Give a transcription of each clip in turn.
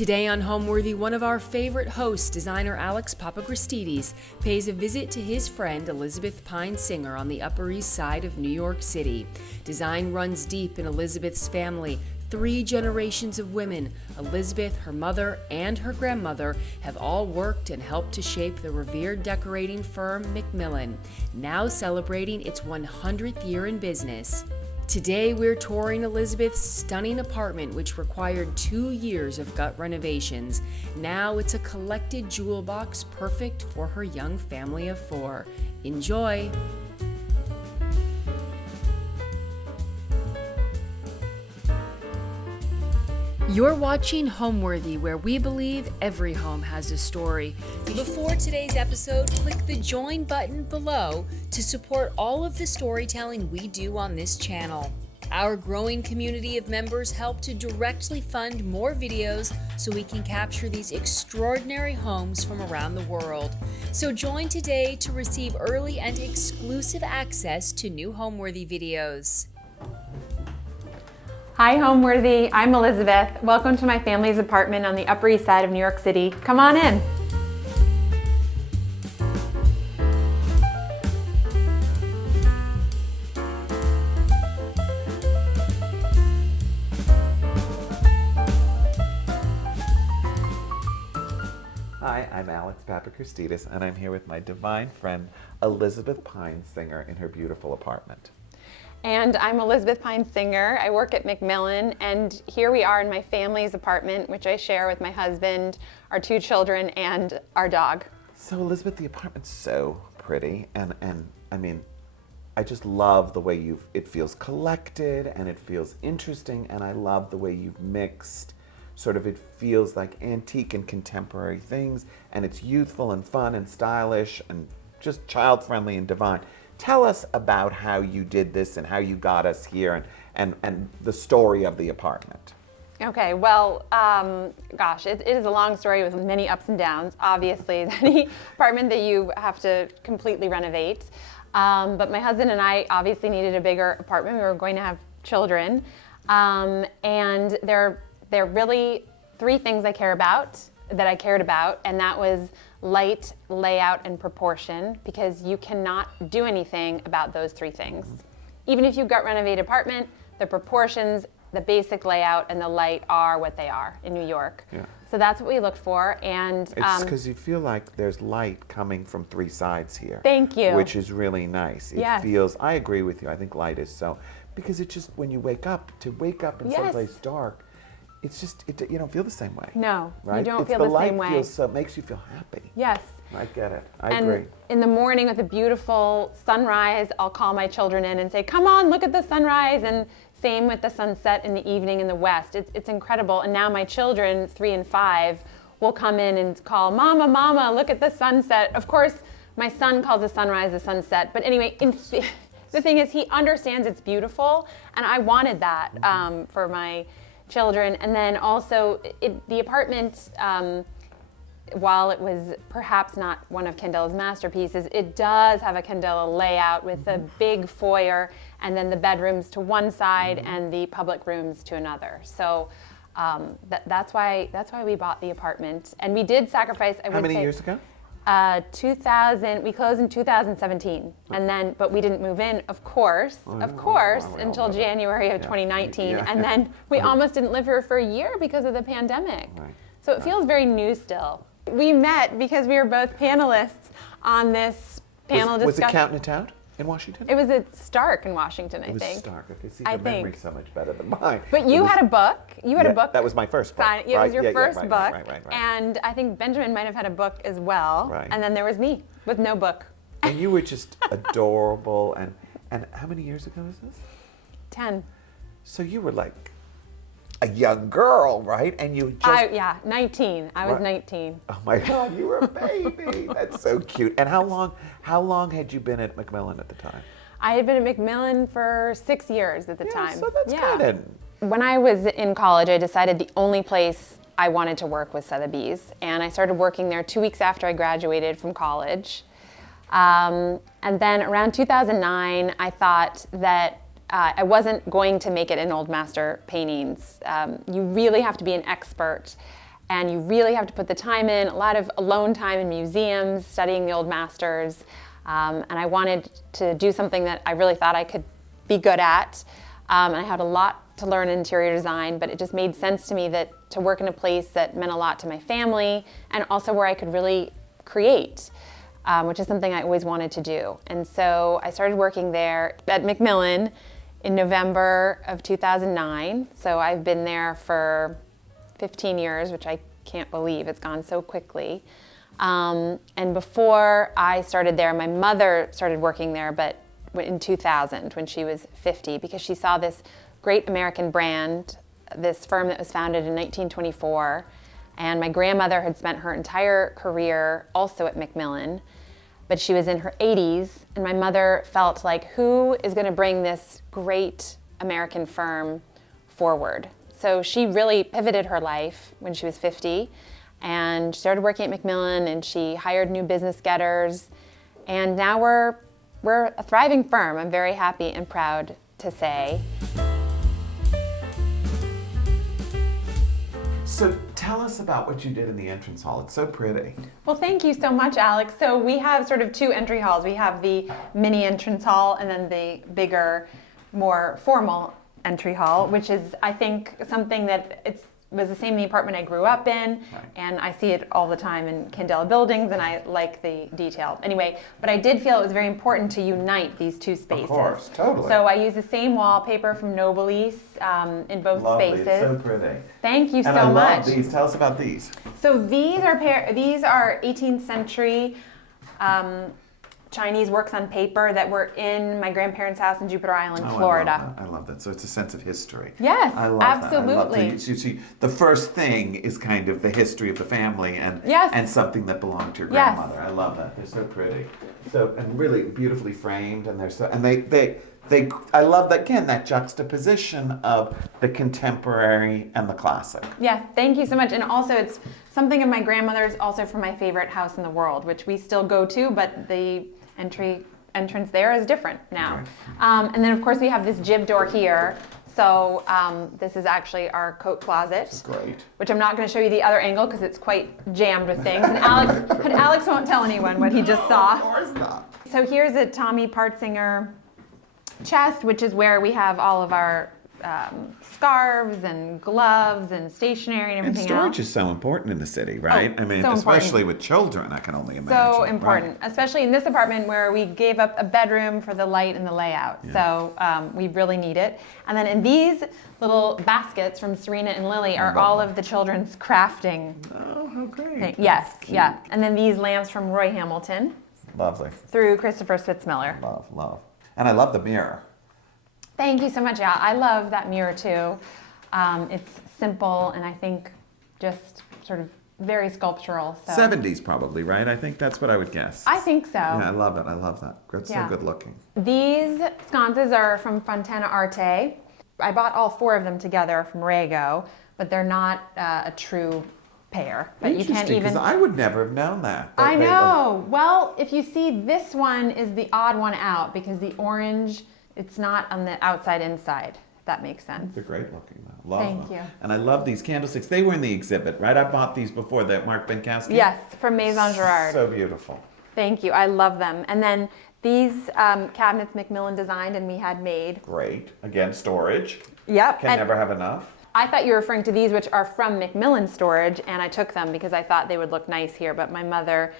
Today on Homeworthy, one of our favorite hosts, designer Alex Papachristidis, pays a visit to his friend Elizabeth Pyne Singer on the Upper East Side of New York City. Design runs deep in Elizabeth's family. 3 generations of women, Elizabeth, her mother, and her grandmother, have all worked and helped to shape the revered decorating firm McMillen, now celebrating its 100th year in business. Today we're touring Elizabeth's stunning apartment, which required 2 years of gut renovations. Now it's a collected jewel box perfect for her young family of 4. Enjoy! You're watching Homeworthy, where we believe every home has a story. Before today's episode, click the join button below to support all of the storytelling we do on this channel. Our growing community of members help to directly fund more videos so we can capture these extraordinary homes from around the world. So join today to receive early and exclusive access to new Homeworthy videos. Hi Homeworthy, I'm Elizabeth. Welcome to my family's apartment on the Upper East Side of New York City. Come on in. Hi, I'm Alex Papachristidis, and I'm here with my divine friend Elizabeth Pyne Singer in her beautiful apartment. And I'm Elizabeth Pyne Singer. I work at McMillen, and here we are in my family's apartment, which I share with my husband, our 2 children, and our dog. So Elizabeth, the apartment's so pretty, and I mean, I just love the way it feels collected, and it feels interesting, and I love the way you've mixed it feels like antique and contemporary things, and it's youthful and fun and stylish and just child-friendly and divine. Tell us about how you did this and how you got us here and the story of the apartment. Okay, well, gosh, it is a long story with many ups and downs. Obviously, any apartment that you have to completely renovate. But my husband and I obviously needed a bigger apartment. We were going to have children. And there are really 3 things I cared about, and that was light, layout, and proportion, because you cannot do anything about those 3 things. Even if you gut renovate apartment, the proportions, the basic layout, and the light are what they are in New York. Yeah. So that's what we looked for, and it's because you feel like there's light coming from 3 sides here. Thank you. Which is really nice. Yes. It feels, I agree with you, I think light is so, because it just, when you wake up in Yes. someplace dark, it's just, you don't feel the same way. No, right? you don't feel the same way. The light feels so, makes you feel happy. Yes. I get it. I And agree. in the morning with a beautiful sunrise, I'll call my children in and say, come on, look at the sunrise. And same with the sunset in the evening in the west. It's incredible. And now my children, 3 and 5, will come in and call, Mama, Mama, look at the sunset. Of course, my son calls the sunrise the sunset. But anyway, the thing is, he understands it's beautiful. And I wanted that for my children. And then also the apartment, while it was perhaps not one of Candella's masterpieces, it does have a Candela layout with a big foyer and then the bedrooms to one side and the public rooms to another. So that's why we bought the apartment. And we did sacrifice, How many years ago? 2000, we closed in 2017, but we didn't move in, of course, until January of 2019, and then we almost didn't live here for a year because of the pandemic. Right. So it feels very new still. We met because we were both panelists on this panel discussion. Was it Count It Out in Washington? It was at Stark in Washington, I think. It was Stark. Okay, see, your memory's so much better than mine. But you had a book. You had a book. That was my first book. It was your first book. Right. And I think Benjamin might have had a book as well. Right. And then there was me with no book. And you were just adorable. And how many years ago is this? 10. So you were like a young girl, right? And you just... 19. I was 19. Oh my God, you were a baby. That's so cute. And how long had you been at McMillen at the time? I had been at McMillen for 6 years at the time. So that's good. When I was in college, I decided the only place I wanted to work was Sotheby's. And I started working there 2 weeks after I graduated from college. And then around 2009, I thought that I wasn't going to make it in old master paintings. You really have to be an expert. and you really have to put the time in, a lot of alone time in museums, studying the old masters. And I wanted to do something that I really thought I could be good at. And I had a lot to learn in interior design, but it just made sense to me that to work in a place that meant a lot to my family and also where I could really create, which is something I always wanted to do. And so I started working there at McMillen in November of 2009. So I've been there for 15 years, which I can't believe. It's gone so quickly. And before I started there, my mother started working there, but in 2000 when she was 50, because she saw this great American brand, this firm that was founded in 1924. And my grandmother had spent her entire career also at McMillen, but she was in her 80s, and my mother felt like, who is going to bring this great American firm forward? So she really pivoted her life when she was 50 and started working at McMillen, and she hired new business getters, and now we're a thriving firm. I'm very happy and proud to say. So tell us about what you did in the entrance hall. It's so pretty. Well, thank you so much, Alex. So we have sort of two entry halls. We have the mini entrance hall and then the bigger, more formal entry hall, which is, I think, something that was the same in the apartment I grew up in, right. And I see it all the time in Candela buildings, and I like the detail. Anyway, but I did feel it was very important to unite these two spaces. Of course, totally. So I use the same wallpaper from Noblesse in both Lovely. spaces. It's so pretty. Thank you And so I much. love these. Tell us about these. So these are 18th century Chinese works on paper that were in my grandparents' house in Jupiter Island, Florida. I love that. So it's a sense of history. Yes, I love absolutely. That. I love that. You see, the first thing is kind of the history of the family and Yes. and something that belonged to your Yes. grandmother. I love that. They're so pretty. So and really beautifully framed, and they're so and I love that again, that juxtaposition of the contemporary and the classic. Yeah, thank you so much. And also it's something of my grandmother's, also from my favorite house in the world, which we still go to, but the entrance there is different now. Right. And then of course we have this jib door here. So this is actually our coat closet. Great. Which I'm not going to show you the other angle because it's quite jammed with things. And Alex won't tell anyone what he just saw. Of course not. So here's a Tommy Singer chest, which is where we have all of our scarves and gloves and stationery and And everything storage else. is so important in the city, right? Oh, I mean, so especially important. with children, I can only imagine. So important, especially in this apartment where we gave up a bedroom for the light and the layout. Yeah. So we really need it. And then in these little baskets from Serena and Lily are love all them. of the children's crafting Oh, how great. things. Yes, Cute. yeah. And then these lamps from Roy Hamilton Lovely. through Christopher Spitzmiller. Love. And I love the mirror. Thank you so much. Yeah, I love that mirror too. It's simple and I think just sort of very sculptural. So. 70s probably, right? I think that's what I would guess. I think so. Yeah, I love it. I love that. It's Yeah. so good looking. These sconces are from Fontana Arte. I bought all four of them together from Rego, but they're not a true pair. But you can't Interesting, even. because I would never have known that. I know. Well, if you see, this one is the odd one out because the orange, it's not on the outside inside. If that makes sense. They're great looking though. Love Thank them. you. And I love these candlesticks. They were in the exhibit, right? I bought these before, that Mark Benkowski. Yes, from Maison Girard. So beautiful. Thank you. I love them. And then these cabinets McMillen designed and we had made. Great. Again, storage. Yep. Can and never have enough. I thought you were referring to these, which are from McMillan storage, and I took them because I thought they would look nice here. But my mother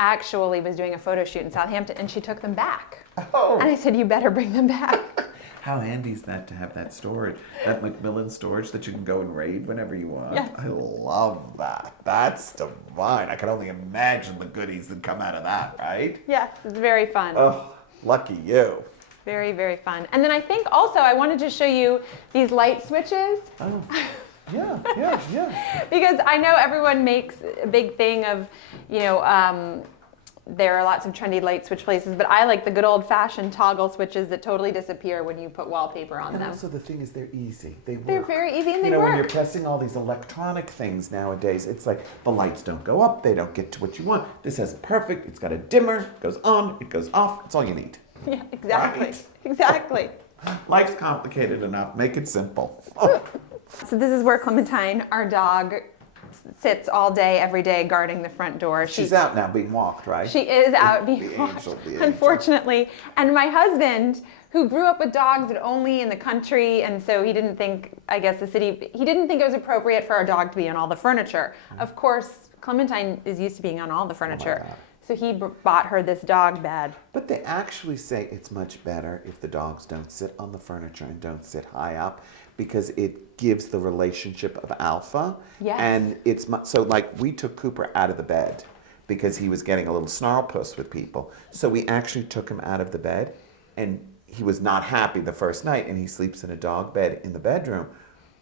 actually was doing a photo shoot in Southampton, and she took them back. Oh. And I said, you better bring them back. How handy is that to have that storage, that McMillan storage that you can go and raid whenever you want? Yes. I love that. That's divine. I can only imagine the goodies that come out of that, right? Yes, it's very fun. Oh, lucky you. Very, very fun. And then I think also I wanted to show you these light switches. Oh, yeah. Because I know everyone makes a big thing of, there are lots of trendy light switch places, but I like the good old-fashioned toggle switches that totally disappear when you put wallpaper on And them. also the thing is they're easy. They work. They're very easy and they When you're work. pressing all these electronic things nowadays, it's like the lights don't go up, they don't get to what you want. This has a perfect, it's got a dimmer, it goes on, it goes off, it's all you need. Yeah, exactly. Right. Exactly. Life's complicated enough, make it simple. So this is where Clementine, our dog, sits all day, every day, guarding the front door. She's out now being walked, right? She is out being walked, unfortunately. And my husband, who grew up with dogs, but only in the country, and so he didn't think, I guess, he didn't think it was appropriate for our dog to be on all the furniture. Of course, Clementine is used to being on all the furniture. God. So he bought her this dog bed. But they actually say it's much better if the dogs don't sit on the furniture and don't sit high up, because it gives the relationship of alpha. Yes. And so like we took Cooper out of the bed because he was getting a little snarl-puss with people. So we actually took him out of the bed, and he was not happy the first night, and he sleeps in a dog bed in the bedroom.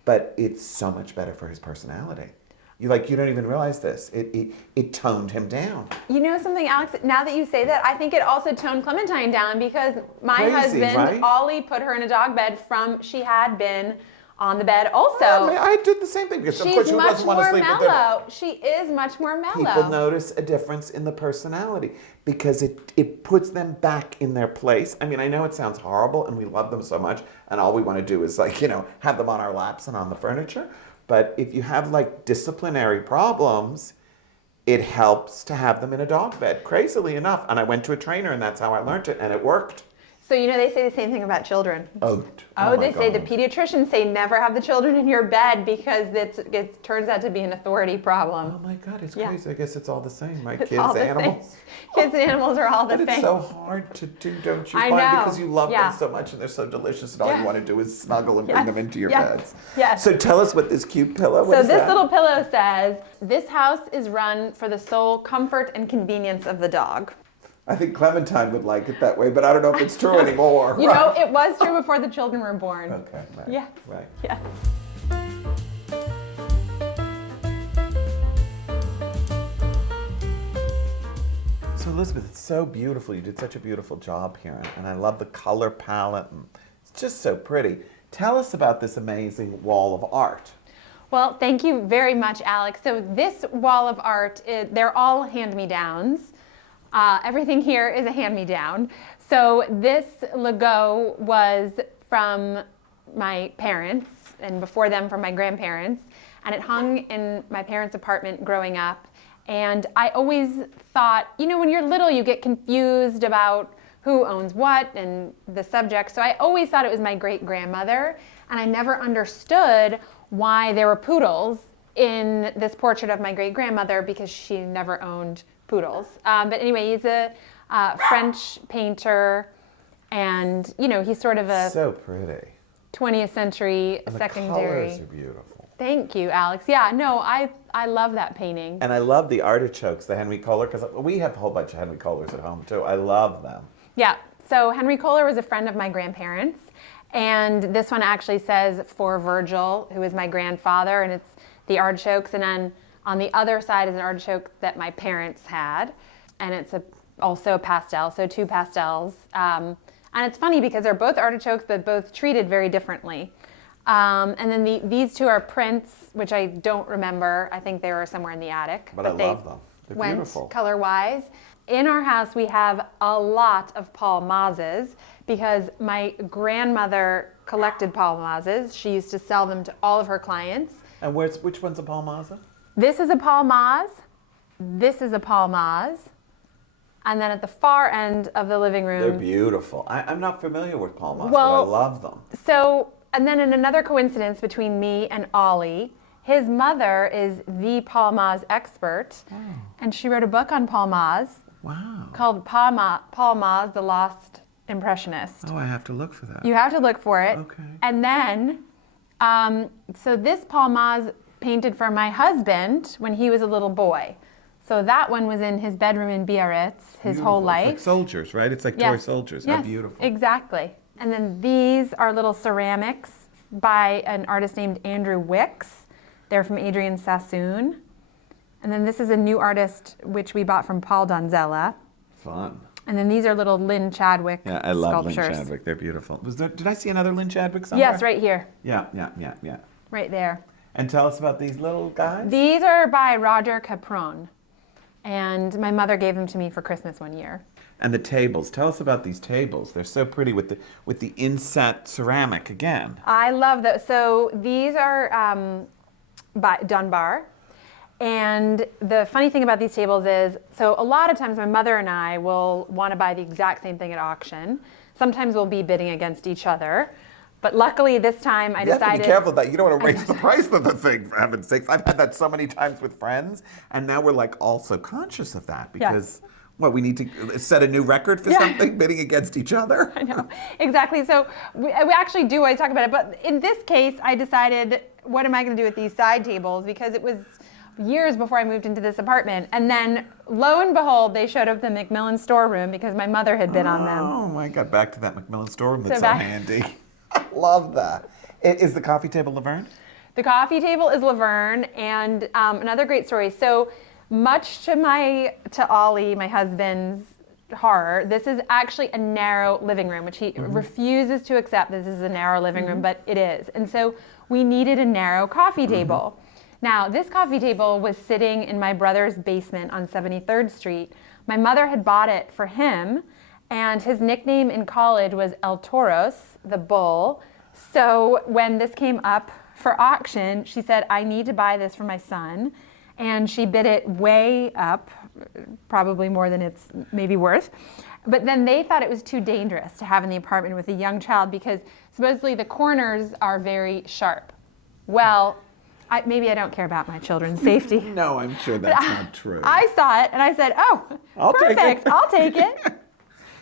But it's so much better for his personality. You don't even realize this. It toned him down. You know something, Alex? Now that you say that, I think it also toned Clementine down, because my Crazy, husband, right? Ollie, put her in a dog bed from she had been on the bed also. I did the same thing, because of course She's who much doesn't want to more sleep with mellow. She is much more mellow. People notice a difference in the personality because it puts them back in their place. I mean, I know it sounds horrible, and we love them so much, and all we want to do is have them on our laps and on the furniture. But if you have disciplinary problems, it helps to have them in a dog bed, crazily enough. And I went to a trainer, and that's how I learned it, and it worked. So they say the same thing about children. Oh, they say the pediatricians say never have the children in your bed because it turns out to be an authority problem. Oh my God, it's crazy. I guess it's all the same, right? It's Kids, all the animals. same. Kids and animals are all the But same. it's so hard to do, don't you I find? know. Because you love Yeah. them so much, and they're so delicious, and all Yeah. you want to do is snuggle and bring them into your beds. Yes. So tell us what this cute pillow is. So this little pillow says, "This house is run for the sole comfort and convenience of the dog." I think Clementine would like it that way, but I don't know if it's true anymore. You know, it was true before the children were born. Okay, right. Yes. Right. Yes. So Elizabeth, it's so beautiful. You did such a beautiful job here, and I love the color palette, and it's just so pretty. Tell us about this amazing wall of art. Well, thank you very much, Alex. So this wall of art, they're all hand-me-downs. Everything here is a hand-me-down. So this Lego was from my parents, and before them from my grandparents, and it hung in my parents' apartment growing up. And I always thought, when you're little, you get confused about who owns what and the subject. So I always thought it was my great-grandmother, and I never understood why there were poodles in this portrait of my great-grandmother, because she never owned poodles. But anyway, he's a French painter, and he's sort of a So pretty. 20th century And secondary. The colors are beautiful. Thank you, Alex. Yeah, no, I love that painting. And I love the artichokes, the Henry Kohler, because we have a whole bunch of Henry Kohlers at home too. I love them. Yeah, so Henry Kohler was a friend of my grandparents, and this one actually says for Virgil, who is my grandfather, and it's the artichokes, and then on the other side is an artichoke that my parents had, and it's also a pastel, so two pastels. And it's funny because they're both artichokes, but both treated very differently. And then these two are prints, which I don't remember. I think they were somewhere in the attic. But I love them. They're went beautiful. Color-wise. In our house, we have a lot of Paul Mazes because my grandmother collected Paul Mazes. She used to sell them to all of her clients. And which one's a Paul Mazza? This is a Paul Maz. This is a Paul Maz. And then at the far end of the living room. They're beautiful. I'm not familiar with Paul Mazza, Well, but I love them. So, and then in another coincidence between me and Ollie, his mother is the Paul Maz expert, and she wrote a book on Paul Maz Wow. called Paul Maz, The Lost Impressionist. Oh, I have to look for that. You have to look for it. Okay. And then, so this Paul Maz painted for my husband when he was a little boy. So that one was in his bedroom in Biarritz his whole life. It's like soldiers, right? It's like toy soldiers. How Yes, beautiful. exactly. And then these are little ceramics by an artist named Andrew Wicks. They're from Adrian Sassoon. And then this is a new artist which we bought from Paul Donzella. Fun. And then these are little Lynn Chadwick Yeah, I love sculptures. Lynn Chadwick. They're beautiful. Did I see another Lynn Chadwick somewhere? Yes, right here, Yeah. right there. And tell us about these little guys. These are by Roger Capron. And my mother gave them to me for Christmas one year. And the tables. Tell us about these tables. They're so pretty with the inset ceramic again. I love those. So these are by Dunbar. And the funny thing about these tables is, so a lot of times my mother and I will want to buy the exact same thing at auction. Sometimes we'll be bidding against each other. But luckily this time I decided... You have to be careful that you don't want to raise the price of the thing, for heaven's sakes. I've had that so many times with friends, and now we're like also conscious of that because... Yeah. What, we need to set a new record for something, bidding against each other? I know, exactly. So we actually do always talk about it. But in this case, I decided, what am I going to do with these side tables? Because it was years before I moved into this apartment. And then, lo and behold, they showed up at the McMillen storeroom because my mother had bid on them. Oh my God, back to that McMillen storeroom. That's so handy. I love that. Is the coffee table Laverne? The coffee table is Laverne. And another great story. So much to Ollie, my husband's horror, this is actually a narrow living room, which he refuses to accept. This is a narrow living room, but it is. And so we needed a narrow coffee table. Now, this coffee table was sitting in my brother's basement on 73rd Street. My mother had bought it for him, and his nickname in college was El Toros, the bull. So when this came up for auction, she said, I need to buy this for my son. And she bid it way up, probably more than it's maybe worth. But then they thought it was too dangerous to have in the apartment with a young child because supposedly the corners are very sharp. Well, maybe I don't care about my children's safety. No, I'm sure that's not true. I saw it and I said, oh, perfect, I'll take it.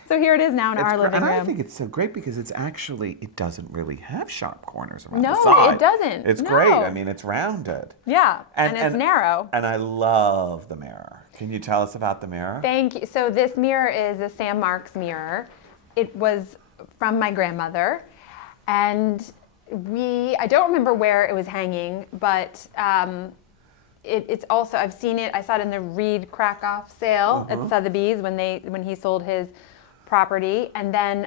So here it is now in our living room. And I think it's so great because it doesn't really have sharp corners around the No, side. it doesn't. It's great. I mean, it's rounded. Yeah, and it's narrow. And I love the mirror. Can you tell us about the mirror? Thank you. So this mirror is a Sam Marks mirror. It was from my grandmother. And I don't remember where it was hanging, but it's also, I've seen it, I saw it in the Reed Crackoff sale at Sotheby's when he sold his property. And then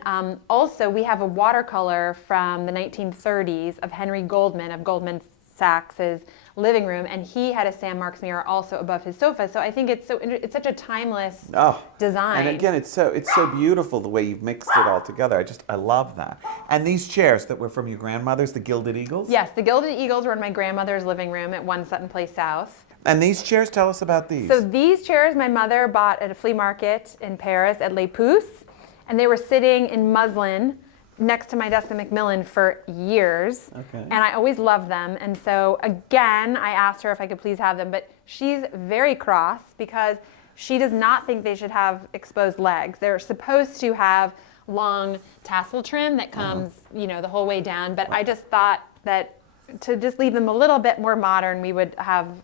also we have a watercolor from the 1930s of Henry Goldman of Goldman Sachs's living room, and he had a Sam Marks mirror also above his sofa. So I think it's such a timeless design. And again, it's so beautiful the way you've mixed it all together. I love that. And these chairs that were from your grandmother's, the Gilded Eagles? Yes, the Gilded Eagles were in my grandmother's living room at 1 Sutton Place South. And these chairs, tell us about these. So these chairs my mother bought at a flea market in Paris at Les Pouces, and they were sitting in muslin next to my desk at McMillen for years. Okay. And I always loved them. And so again, I asked her if I could please have them, but she's very cross because she does not think they should have exposed legs. They're supposed to have long tassel trim that comes, the whole way down. But I just thought that to just leave them a little bit more modern, we would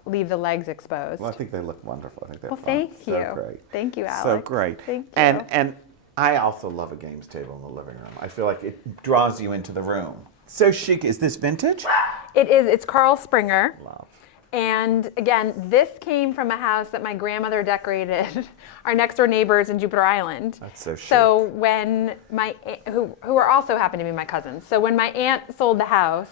leave the legs exposed. Well, I think they look wonderful. I think they're fun. Thank you. So great. Thank you, Alex. So great. Thank you. And I also love a games table in the living room. I feel like it draws you into the room. So chic. Is this vintage? It is. It's Carl Springer. Love. And again, this came from a house that my grandmother decorated our next door neighbors in Jupiter Island. That's so chic. So when who are also happen to be my cousins. So when my aunt sold the house,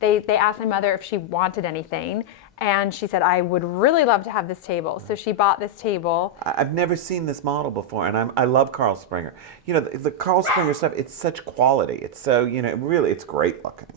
they asked my mother if she wanted anything. And she said, I would really love to have this table. So she bought this table. I've never seen this model before, and I love Carl Springer. The Carl Springer stuff, it's such quality. It's so, really, it's great looking.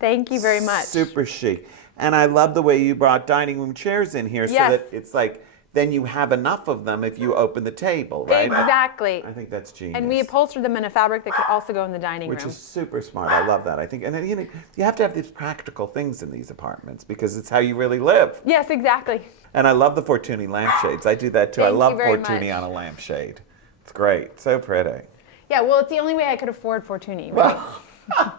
Thank you very much. Super chic. And I love the way you brought dining room chairs in here so that it's like, then you have enough of them if you open the table, right? Exactly. I think that's genius. And we upholstered them in a fabric that could also go in the dining room. Which is super smart. I love that. I think, and then, you have to have these practical things in these apartments because it's how you really live. Yes, exactly. And I love the Fortuny lampshades. I do that too. Thank I love you very Fortuny much. on a lampshade. It's great. So pretty. Yeah, well, it's the only way I could afford Fortuny, right?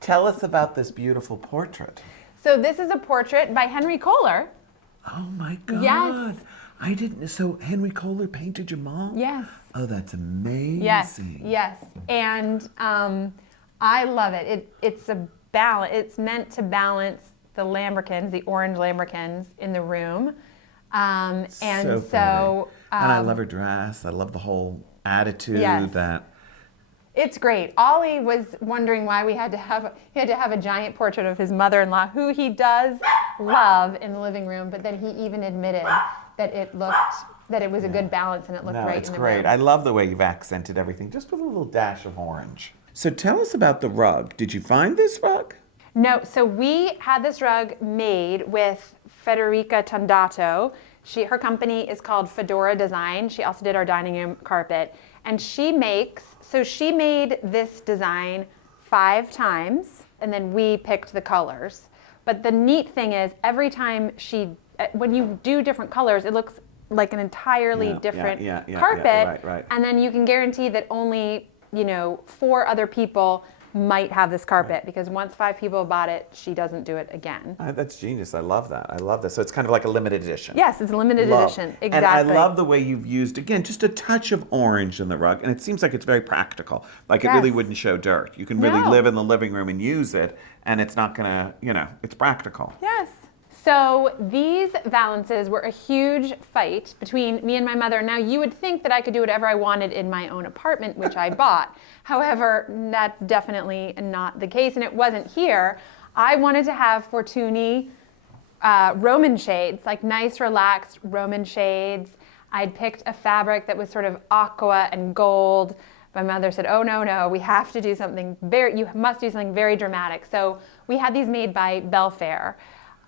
Tell us about this beautiful portrait. So this is a portrait by Henry Kohler. Oh my God. Yes. I didn't. So Henry Kohler painted your mom? Yes. Oh, that's amazing. Yes. And I love it. It's a balance. It's meant to balance the lambrequins, the orange lambrequins in the room. And so and I love her dress. I love the whole attitude that. It's great. Ollie was wondering why he had to have a giant portrait of his mother-in-law, who he does love, in the living room. But then he even admitted that it was a good balance and it looked great in the room. It's great. I love the way you've accented everything, just with a little dash of orange. So tell us about the rug. Did you find this rug? No. So we had this rug made with Federica Tondato. Her company is called Fedora Design. She also did our dining room carpet. And she made this design 5 times, and then we picked the colors. But the neat thing is, every time when you do different colors, it looks like an entirely different carpet. Right. And then you can guarantee that only 4 other people might have this carpet, because once 5 people bought it, she doesn't do it again. That's genius. I love that. I love that. So it's kind of like a limited edition. Yes, it's a limited edition. Exactly. And I love the way you've used, again, just a touch of orange in the rug. And it seems like it's very practical. Like it really wouldn't show dirt. You can really live in the living room and use it, and it's not going to, it's practical. Yes. So these valances were a huge fight between me and my mother. Now, you would think that I could do whatever I wanted in my own apartment, which I bought. However, that's definitely not the case, and it wasn't here. I wanted to have Fortuny Roman shades, like nice, relaxed Roman shades. I'd picked a fabric that was sort of aqua and gold. My mother said, "Oh, no, we have to do something you must do something very dramatic." So we had these made by Belfair.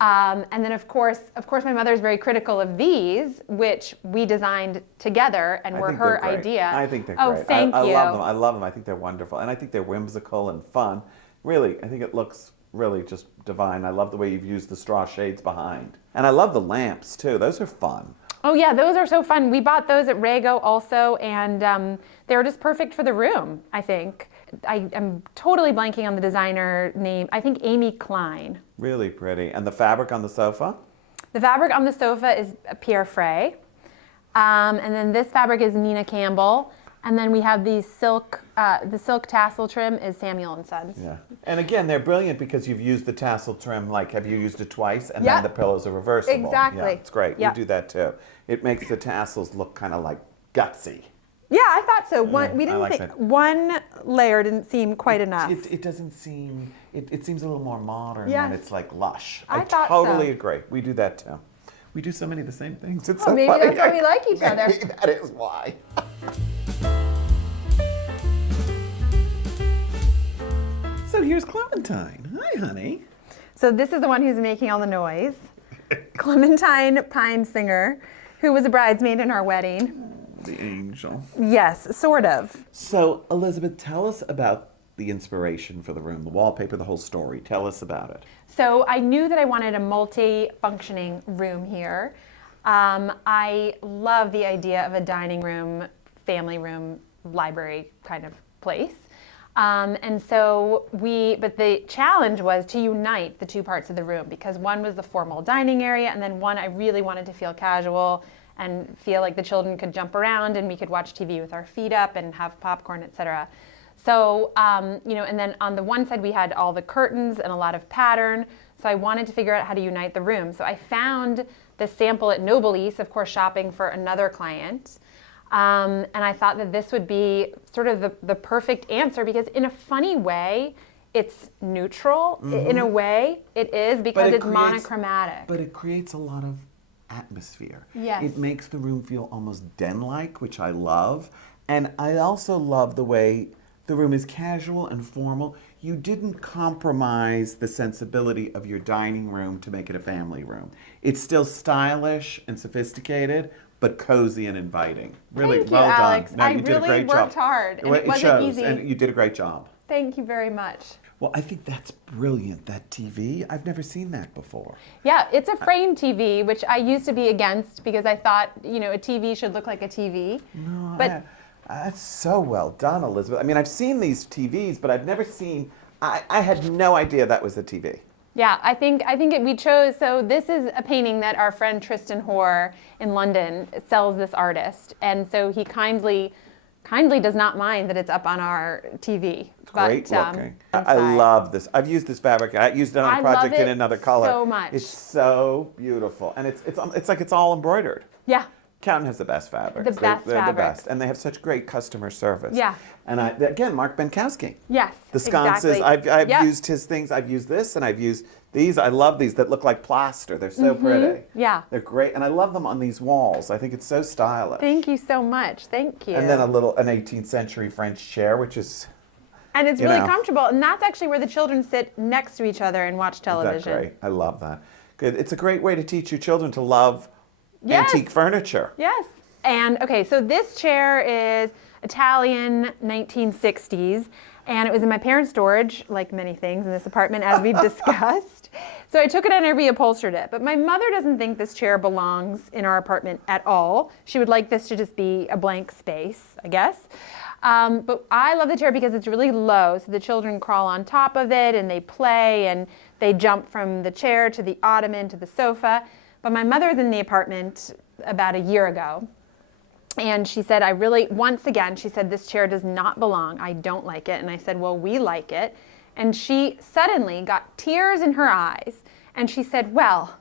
And then, of course, my mother is very critical of these, which we designed together and were her idea. I think they're great. Oh, thank you. I love them. I think they're wonderful. And I think they're whimsical and fun. Really, I think it looks really just divine. I love the way you've used the straw shades behind. And I love the lamps, too. Those are fun. Oh, yeah, those are so fun. We bought those at Rego also, and they were just perfect for the room, I think. I am totally blanking on the designer name. I think Amy Klein. Really pretty. And the fabric on the sofa? The fabric on the sofa is Pierre Frey. And then this fabric is Nina Campbell. And then we have the silk tassel trim is Samuel & Sons. Yeah. And again, they're brilliant because you've used the tassel trim, have you used it twice? And then the pillows are reversible. Exactly. Yeah, it's great. Yeah. We do that too. It makes the tassels look kind of like gutsy. Yeah, I thought so. We didn't think that. One layer didn't seem quite enough. It doesn't seem. It seems a little more modern when it's like lush. I thought totally agree. We do that too. We do so many of the same things. It's so maybe funny. that's why we like each other. Maybe that is why. So here's Clementine. Hi, honey. So this is the one who's making all the noise. Clementine Pyne Singer, who was a bridesmaid in our wedding. The angel. Yes, sort of. So, Elizabeth, tell us about the inspiration for the room, the wallpaper, the whole story. Tell us about it. So I knew that I wanted a multi-functioning room here. I love the idea of a dining room, family room, library kind of place. But the challenge was to unite the 2 parts of the room, because one was the formal dining area, and then one I really wanted to feel casual and feel like the children could jump around and we could watch TV with our feet up and have popcorn, etc. So, and then on the one side we had all the curtains and a lot of pattern. So I wanted to figure out how to unite the room. So I found the sample at Nobilis, of course, shopping for another client. And I thought that this would be sort of the perfect answer, because in a funny way, it's neutral. Mm-hmm. In a way, it is, because it's monochromatic. But it creates a lot of atmosphere. Yes. It makes the room feel almost den-like, which I love. And I also love the way the room is casual and formal. You didn't compromise the sensibility of your dining room to make it a family room. It's still stylish and sophisticated, but cozy and inviting. Really, Thank you, well Alex. done. No, I really worked hard, and it wasn't easy. And you did a great job. Thank you very much. Well, I think that's brilliant, that TV. I've never seen that before. Yeah, it's a frame TV, which I used to be against, because I thought, a TV should look like a TV. No, but that's so well done, Elizabeth. I mean, I've seen these TVs, but I've never seen, I had no idea that was a TV. Yeah, I think we chose, so this is a painting that our friend Tristan Hoare in London sells this artist. And so he kindly does not mind that it's up on our TV. Great looking. I love this. I've used this fabric. I used it on a project in another color. So much. It's so beautiful, and it's like it's all embroidered. Yeah. Cowden has the best fabrics. They're the best, and they have such great customer service. Yeah. And again, Mark Benkowski. Yes. The sconces. Exactly. I've used his things. I've used this, and I've used these. I love these that look like plaster. They're so pretty. Yeah. They're great, and I love them on these walls. I think it's so stylish. Thank you so much. Thank you. And then an 18th century French chair, which is. And it's really comfortable, and that's actually where the children sit next to each other and watch television. That's great. I love that. Good. It's a great way to teach your children to love antique furniture. Yes. And okay, so this chair is Italian 1960s, and it was in my parents' storage, like many things in this apartment, as we've discussed. So I took it and I reupholstered it. But my mother doesn't think this chair belongs in our apartment at all. She would like this to just be a blank space, I guess. But I love the chair because it's really low, so the children crawl on top of it and they play and they jump from the chair to the ottoman to the sofa. But my mother was in the apartment about a year ago, and she said, once again, she said, this chair does not belong. I don't like it. And I said, well, we like it. And she suddenly got tears in her eyes, and she said, well,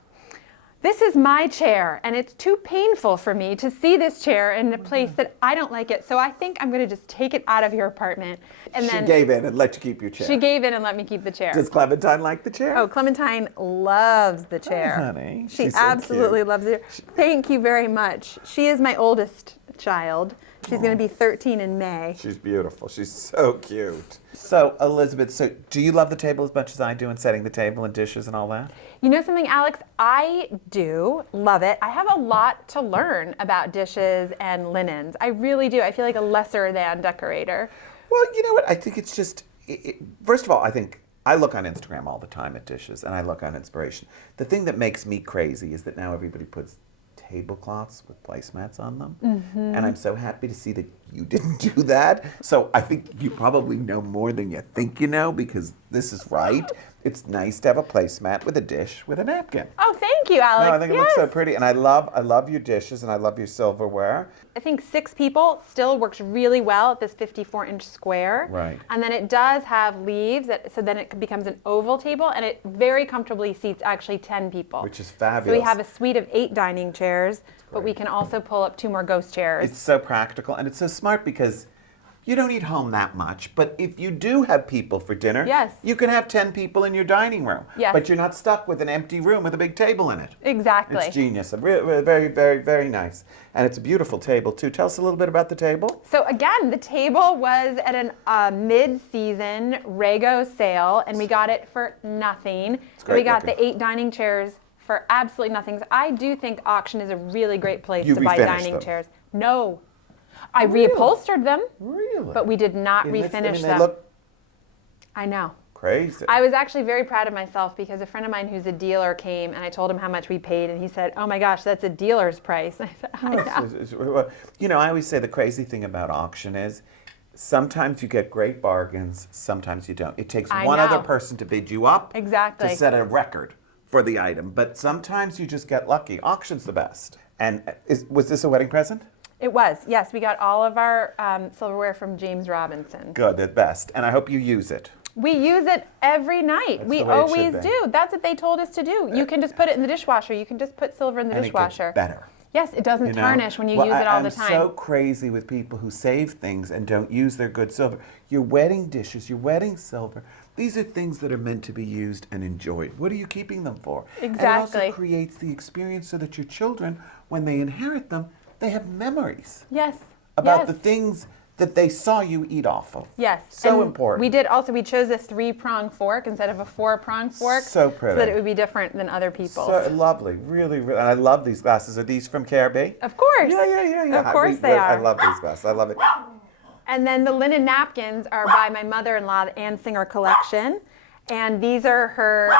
this is my chair, and it's too painful for me to see this chair in a place that I don't like it. So I think I'm going to just take it out of your apartment. And She gave in and let you keep your chair. She gave in and let me keep the chair. Does Clementine like the chair? Oh, Clementine loves the chair. Oh, honey. She She's so absolutely cute. loves it. Thank you very much. She is my oldest child. She's going to be 13 in May. She's beautiful. She's so cute. So, Elizabeth, do you love the table as much as I do and setting the table and dishes and all that? You know something, Alex? I do love it. I have a lot to learn about dishes and linens. I really do. I feel like a lesser than decorator. Well, you know what? I think it's just, first of all, I think I look on Instagram all the time at dishes and I look on inspiration. The thing that makes me crazy is that now everybody puts tablecloths with placemats on them. And I'm so happy to see that you didn't do that. So I think you probably know more than you think you know, because this is right. It's nice to have a placemat with a dish with a napkin. Oh, thank you, Alex. No, I think it looks so pretty. And I love your dishes and I love your silverware. I think 6 people still works really well at this 54-inch square. Right. And then it does have leaves, so then it becomes an oval table, and it very comfortably seats actually 10 people. Which is fabulous. So we have a suite of 8 dining chairs, but we can also pull up 2 more ghost chairs. It's so practical and it's so smart because you don't eat home that much, but if you do have people for dinner, Yes. you can have 10 people in your dining room. Yes. But you're not stuck with an empty room with a big table in it. Exactly. It's genius. Very, very, very nice. And it's a beautiful table, too. Tell us a little bit about the table. So again, the table was at a mid-season Rego sale, and we got it for nothing. great We got looking. the 8 dining chairs for absolutely nothing. So I do think auction is a really great place You to buy refinished dining them? chairs. No. I Really? reupholstered them, Really? but we did not They refinish them. look I know. crazy. I was actually very proud of myself because a friend of mine who's a dealer came and I told him how much we paid, and he said, "Oh my gosh, that's a dealer's price." I said, "I know." You know, I always say the crazy thing about auction is sometimes you get great bargains, sometimes you don't. It takes I one know. other person to bid you up Exactly. to set a record for the item, but sometimes you just get lucky. Auction's the best. And was this a wedding present? It was, yes. We got all of our silverware from James Robinson. Good, the best. And I hope you use it. We use it every night. That's We the way it always should be. do. That's what they told us to do. You can just put it in the dishwasher. You can just put silver in the And dishwasher. it gets better. Yes, it doesn't You know? tarnish when you Well, use it all the I'm time. so crazy with people who save things and don't use their good silver. Your wedding dishes, your wedding silver, these are things that are meant to be used and enjoyed. What are you keeping them for? And it Exactly. also creates the experience so that your children, when they inherit them, they have memories Yes. about yes. the things that they saw you eat off of. Yes. So And important. we chose a 3-prong fork instead of a 4-prong fork. So pretty. So that it would be different than other people's. So lovely, really, really. And I love these glasses. Are these from KRB? Of course. Yeah. Of course they are. I love these glasses. I love it. And then the linen napkins are by my mother-in-law, the Anne Singer collection. And these are her,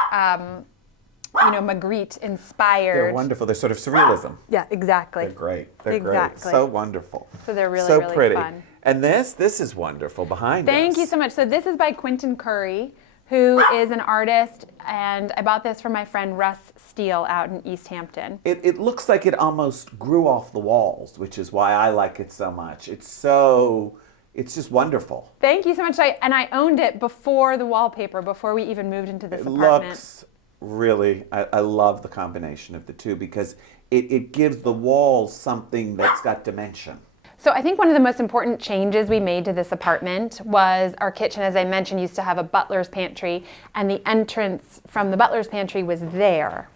Magritte inspired. They're wonderful. They're sort of surrealism. Yeah, exactly. They're great. They're Exactly. great. So wonderful. So they're really, so really pretty. fun. And this is wonderful behind us. Thank you so much. So this is by Quentin Curry, who is an artist, and I bought this from my friend Russ Steele out in East Hampton. It looks like it almost grew off the walls, which is why I like it so much. It's just wonderful. Thank you so much. I owned it before the wallpaper, before we even moved into this It apartment. looks really, I love the combination of the two because it gives the walls something that's got dimension. So I think one of the most important changes we made to this apartment was our kitchen, as I mentioned, used to have a butler's pantry, and the entrance from the butler's pantry was there,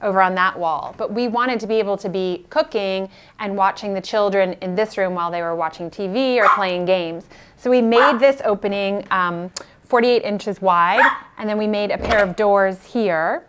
over on that wall. But we wanted to be able to be cooking and watching the children in this room while they were watching TV or playing games. So we made this opening 48 inches wide, and then we made a pair of doors here.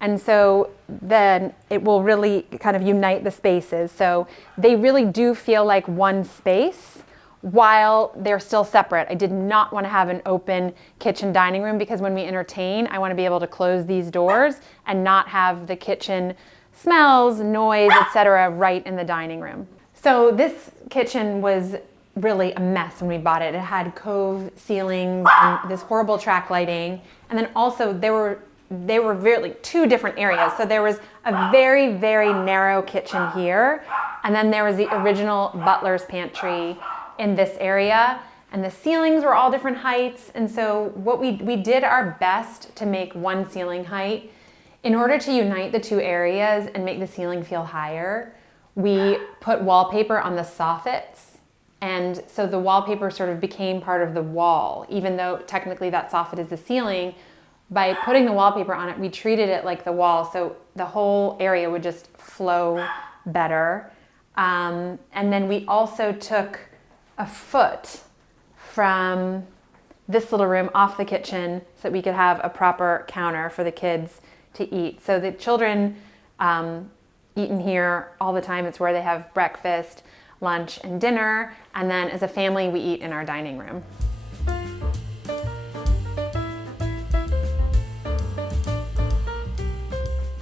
And so then it will really kind of unite the spaces. So they really do feel like one space while they're still separate. I did not want to have an open kitchen dining room because when we entertain, I want to be able to close these doors and not have the kitchen smells, noise, etc. right in the dining room. So this kitchen was really a mess when we bought it. It had cove ceilings and this horrible track lighting. And then also they were really two different areas. So there was a very, very narrow kitchen here. And then there was the original butler's pantry in this area. And the ceilings were all different heights. And so what we did our best to make one ceiling height. In order to unite the two areas and make the ceiling feel higher, we put wallpaper on the soffits. And so the wallpaper sort of became part of the wall, even though technically that soffit is the ceiling. By putting the wallpaper on it, we treated it like the wall, so the whole area would just flow better. And then we also took a foot from this little room off the kitchen so that we could have a proper counter for the kids to eat. So the children eat in here all the time. It's where they have breakfast, lunch, and dinner. And then as a family, we eat in our dining room.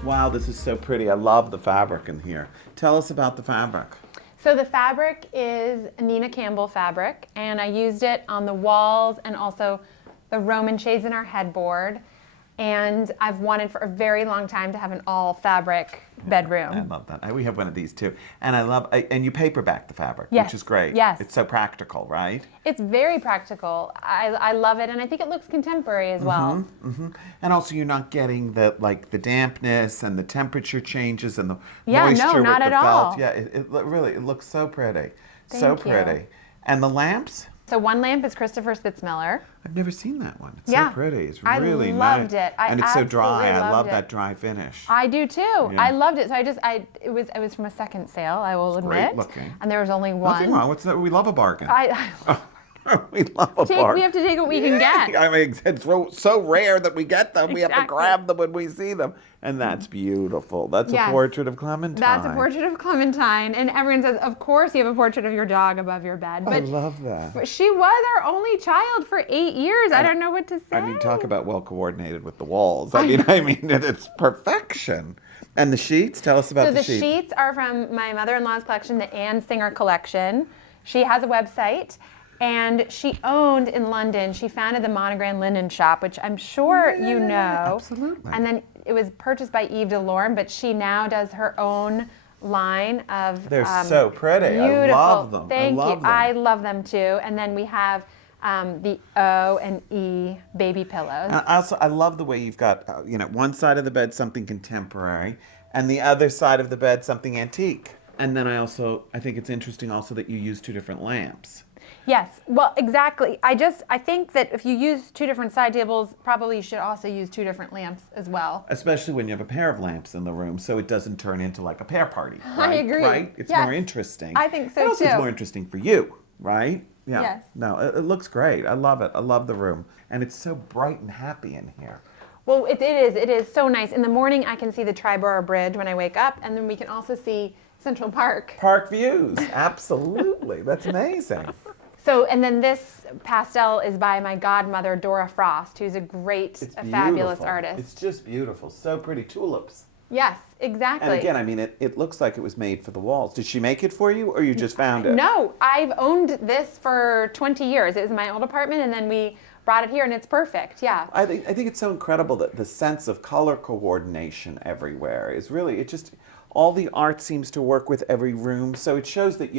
Wow, this is so pretty. I love the fabric in here. Tell us about the fabric. So the fabric is Nina Campbell fabric, and I used it on the walls and also the Roman shades in our headboard. And I've wanted for a very long time to have an all fabric bedroom. I love that. We have one of these too. And and you paperback the fabric, yes. which is great. Yes. It's so practical, right? It's very practical. I love it, and I think it looks contemporary as well. And also you're not getting the dampness and the temperature changes and the Yeah, moisture no, with not the at felt. all. Yeah, it really, it looks so pretty. Thank so you. pretty. And the lamps? So one lamp is Christopher Spitzmiller. I've never seen that one. It's Yeah. so pretty. It's I really loved nice. it. I And it's so dry. absolutely I love loved it. that dry finish. I do too. Yeah. I loved it. So it was from a second sale, I will It's great admit. looking. And there was only Nothing one. wrong. What's that? We love a bargain. We love a We bargain. have to take what we can get. I mean, it's so rare that we get them. We have to Exactly. grab them when we see them. And that's beautiful. That's Yes. a portrait of Clementine. That's a portrait of Clementine. And everyone says, of course you have a portrait of your dog above your bed. I But love that. she was our only child for 8 years. I don't know what to say. I mean, talk about well coordinated with the walls. I mean, it's perfection. And the sheets? Tell us about So the the sheets. sheets are from my mother-in-law's collection, the Anne Singer collection. She has a website, and she owned in London, she founded the Monogram Linen Shop, which I'm sure you know. Absolutely. And then it was purchased by Yves Saint Laurent, but she now does her own line of They're so pretty. beautiful. I love them. Thank I love you. them. I love them too. And then we have the O and E baby pillows. And also, I love the way you've got, one side of the bed something contemporary, and the other side of the bed something antique. And then I think it's interesting also that you use two different lamps. Yes, well, exactly. I think that if you use two different side tables, probably you should also use two different lamps as well. Especially when you have a pair of lamps in the room, so it doesn't turn into like a pair party. I Right? agree. Right? It's Yes. more interesting. I think so, and also too. it's more interesting for you, right? Yeah. Yes. No, it looks great. I love it. I love the room. And it's so bright and happy in here. Well, it is so nice. In the morning, I can see the Triborough Bridge when I wake up, and then we can also see Central Park. Park views. Absolutely. That's amazing. So, and then this pastel is by my godmother, Dora Frost, who's a fabulous artist. It's just beautiful. So pretty. Tulips. Yes, exactly. And again, I mean, it looks like it was made for the walls. Did she make it for you, or you just found it? No, I've owned this for 20 years. It was my old apartment, and then we brought it here, and it's perfect. Yeah. I think it's so incredible that the sense of color coordination everywhere is really, all the art seems to work with every room. So it shows that,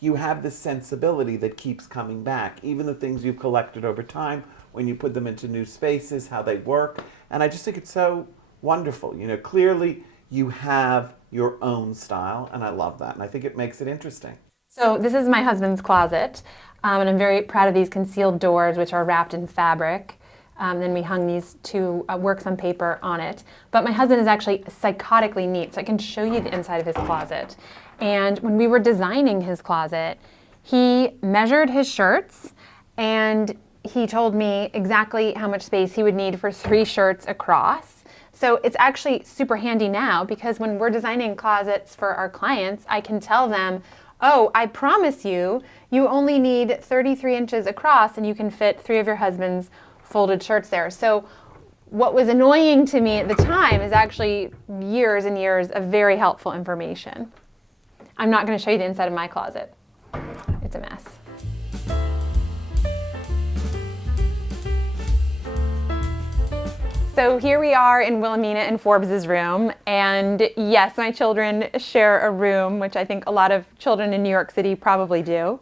you have this sensibility that keeps coming back. Even the things you've collected over time, when you put them into new spaces, how they work. And I just think it's so wonderful. Clearly you have your own style, and I love that. And I think it makes it interesting. So this is my husband's closet, and I'm very proud of these concealed doors, which are wrapped in fabric. Then we hung these two works on paper on it. But my husband is actually psychotically neat, so I can show you the inside of his closet. And when we were designing his closet, he measured his shirts, and he told me exactly how much space he would need for 3 shirts across. So it's actually super handy now because when we're designing closets for our clients, I can tell them, oh, I promise you, you only need 33 inches across and you can fit 3 of your husband's folded shirts there. So what was annoying to me at the time is actually years and years of very helpful information. I'm not going to show you the inside of my closet. It's a mess. So here we are in Wilhelmina and Forbes's room, and yes, my children share a room, which I think a lot of children in New York City probably do.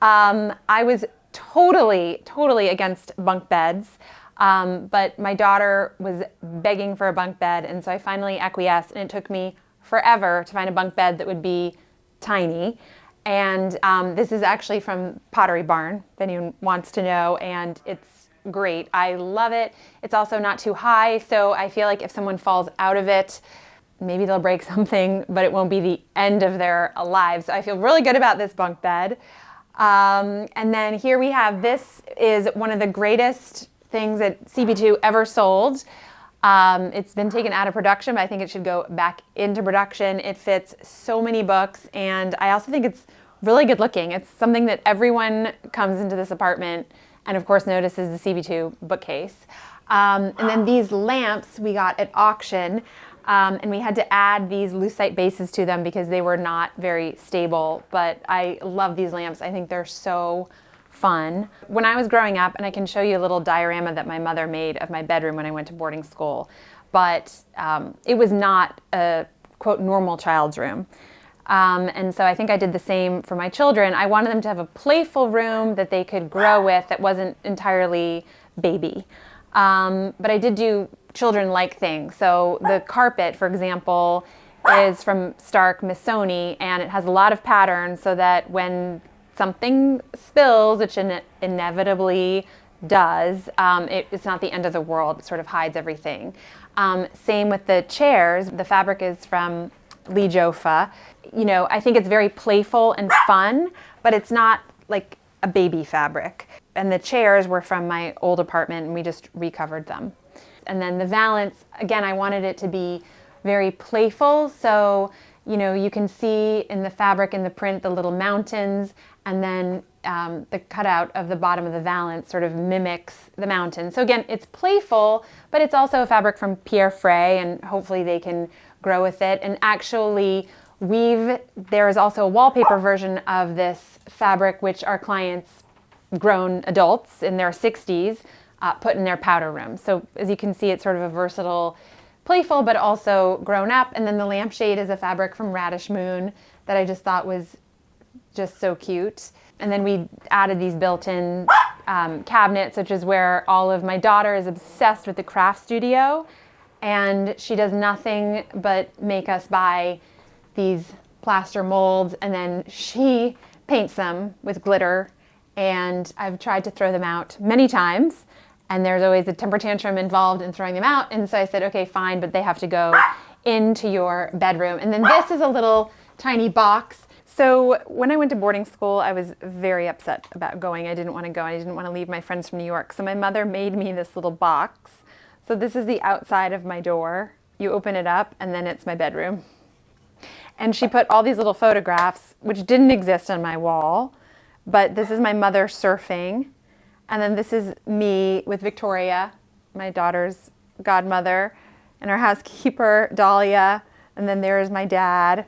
I was totally against bunk beds, but my daughter was begging for a bunk bed, and so I finally acquiesced, and it took me forever to find a bunk bed that would be tiny. And this is actually from Pottery Barn, if anyone wants to know, and it's great. I love it. It's also not too high, so I feel like if someone falls out of it, maybe they'll break something, but it won't be the end of their lives. So I feel really good about this bunk bed. And then here we have, this is one of the greatest things that CB2 ever sold. It's been taken out of production, but I think it should go back into production. It fits so many books, and I also think it's really good looking. It's something that everyone comes into this apartment and of course notices the CB2 bookcase. And then these lamps we got at auction, and we had to add these lucite bases to them because they were not very stable, but I love these lamps. I think they're so fun. When I was growing up, and I can show you a little diorama that my mother made of my bedroom when I went to boarding school, but it was not a, quote, normal child's room. And so I think I did the same for my children. I wanted them to have a playful room that they could grow with that wasn't entirely baby. But I did do children-like things. So the carpet, for example, is from Stark Missoni, and it has a lot of patterns so that when something spills, which inevitably does, it's not the end of the world. It sort of hides everything. Same with the chairs. The fabric is from Lee Joffa. You know, I think it's very playful and fun, but it's not like a baby fabric. And the chairs were from my old apartment, and we just recovered them. And then the valance, again, I wanted it to be very playful. So, you know, you can see in the fabric and the print the little mountains, and then the cutout of the bottom of the valance sort of mimics the mountain. So again, it's playful, but it's also a fabric from Pierre Frey, and hopefully they can grow with it. And actually, there is also a wallpaper version of this fabric, which our clients, grown adults in their 60s, put in their powder room. So as you can see, it's sort of a versatile, playful, but also grown up. And then the lampshade is a fabric from Radish Moon that I just thought was just so cute. And then we added these built-in cabinets, which is where my daughter is obsessed with the craft studio, and she does nothing but make us buy these plaster molds, and then she paints them with glitter, and I've tried to throw them out many times, and there's always a temper tantrum involved in throwing them out, and so I said, okay, fine, but they have to go into your bedroom. And then this is a little tiny box. So when I went to boarding school, I was very upset about going. I didn't want to go. I didn't want to leave my friends from New York. So my mother made me this little box. So this is the outside of my door. You open it up, and then it's my bedroom. And she put all these little photographs, which didn't exist on my wall, but this is my mother surfing. And then this is me with Victoria, my daughter's godmother, and our housekeeper, Dahlia. And then there's my dad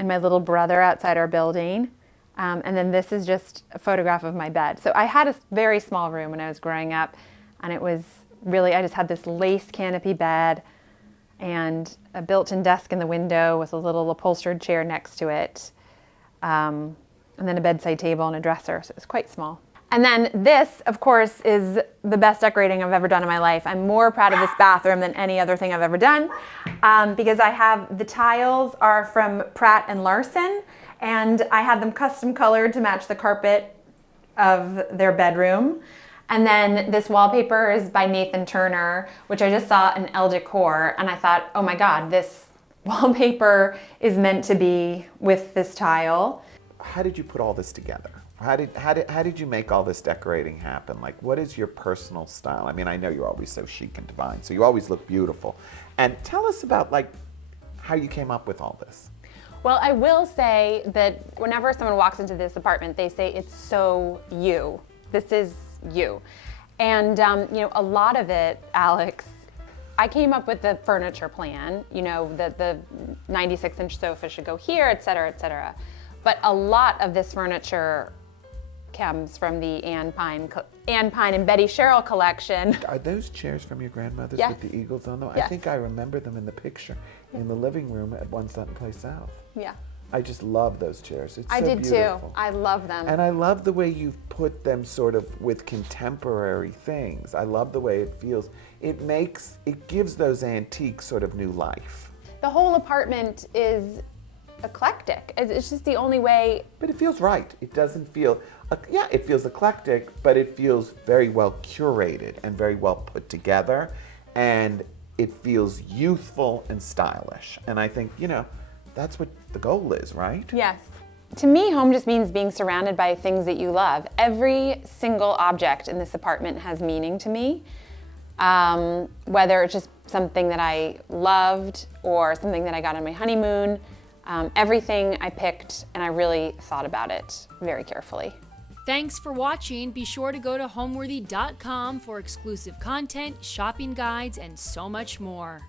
and my little brother outside our building. And then this is just a photograph of my bed. So I had a very small room when I was growing up, and it was really, I just had this lace canopy bed and a built-in desk in the window with a little upholstered chair next to it, and then a bedside table and a dresser, so it was quite small. And then this, of course, is the best decorating I've ever done in my life. I'm more proud of this bathroom than any other thing I've ever done, because I have, the tiles are from Pratt & Larson, and I had them custom colored to match the carpet of their bedroom. And then this wallpaper is by Nathan Turner, which I just saw in Elle Decor, and I thought, oh my God, this wallpaper is meant to be with this tile. How did you put all this together? How did you make all this decorating happen? Like, what is your personal style? I mean, I know you're always so chic and divine, so you always look beautiful. And tell us about like how you came up with all this. Well, I will say that whenever someone walks into this apartment, they say it's so you. This is you. And a lot of it, Alex, I came up with the furniture plan, that the 96-inch sofa should go here, et cetera, et cetera. But a lot of this furniture comes from the Anne Pyne and Betty Sherrill collection. Are those chairs from your grandmother's Yes. with the eagles on them? Yes. I think I remember them in the picture in the living room at One Sutton Place South. Yeah. I just love those chairs. It's I so did beautiful. too. I love them. And I love the way you've put them sort of with contemporary things. I love the way it feels. It gives those antiques sort of new life. The whole apartment is eclectic. It's just the only way. But it feels right. It doesn't feel, it feels eclectic, but it feels very well curated and very well put together. And it feels youthful and stylish. And I think, that's what the goal is, right? Yes. To me, home just means being surrounded by things that you love. Every single object in this apartment has meaning to me. Whether it's just something that I loved or something that I got on my honeymoon, everything I picked, and I really thought about it very carefully. Thanks for watching. Be sure to go to homeworthy.com for exclusive content, shopping guides, and so much more.